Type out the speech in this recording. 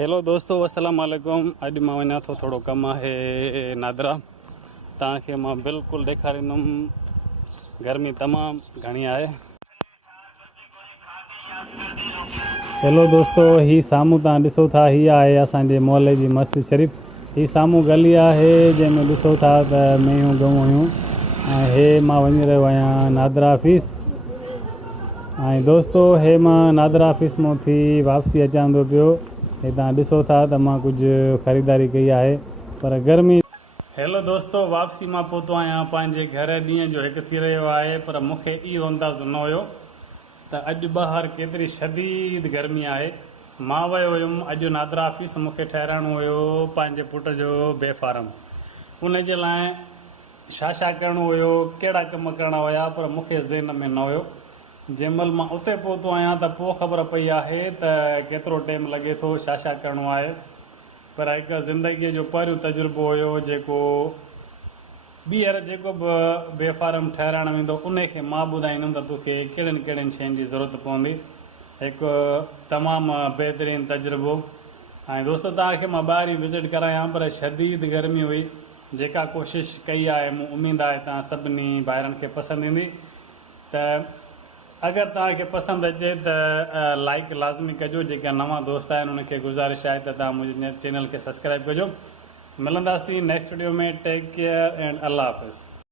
हेलो दोस्तों, अस्सलाम वालेकुम। अॼु मां वञा थो, थोरो कमु आहे नादरा। तव्हांखे मां बिल्कुलु ॾेखारींदुमि। गर्मी तमामु घणी आहे। हेलो दोस्तों, ही साम्हूं तव्हां ॾिसो था, हीअ आहे असांजे मोहल्ले जी मस्जिद शरीफ़। ही साम्हूं गली आहे जंहिंमें ॾिसो था त मेयूं गऊं हुयूं। ऐं हे मां वञी रहियो आहियां नादरा ऑफिस। ऐं दोस्तो, हे मां नादरा ऑफिस मां थी वापसी अचां थो पियो। हे तव्हां ॾिसो था त मां कुझु ख़रीदारी कई आहे, पर गर्मी। हेलो दोस्तो, वापसी मां पहुतो आहियां पंहिंजे घर। ॾींहं जो हिकु थी रहियो आहे, पर मूंखे इहो अंदाज़ो न हुयो त अॼु ॿाहिरि केतिरी शदीद गर्मी आहे। मां वियो हुयुमि अॼु नादरा ऑफिस। मूंखे ठहिराइणो हुयो पंहिंजे पुट जो बेफारम। उन जे लाइ छा करिणो हुयो, कहिड़ा कम करणा हुया, पर मूंखे ज़हन में न हुयो। जंहिंमहिल मां उते पहुतो आहियां त पोइ ख़बर पई आहे त केतिरो टाइम लॻे थो, छा करिणो आहे। पर हिकु ज़िंदगीअ जो पहिरियों तजुर्बो हुयो, जेको ॿीहर जेको बि बेफारम ठहिराइण वेंदो उनखे मां ॿुधाईंदुमि त तोखे कहिड़ियुनि कहिड़ियुनि शयुनि जी ज़रूरत पवंदी। हिकु तमामु बहितरीनु तजुर्बो। ऐं दोस्तो, तव्हांखे मां ॿाहिरि ई विज़िट करायां, पर शदीद गर्मी हुई। जेका कोशिशि कई आहे, मूं उमेदु आहे तव्हां सभिनी भाइरनि खे पसंदि ईंदी। त अगरि तव्हांखे पसंदि अचे त लाइक लाज़मी कजो। जेका नवां दोस्त आहिनि उनखे गुज़ारिश आहे त तव्हां मुंहिंजे चैनल खे सब्सक्राइब कजो। मिलंदासीं नेक्स्ट वीडियो में। टेक केयर एंड अल्लाह हाफ़िज़।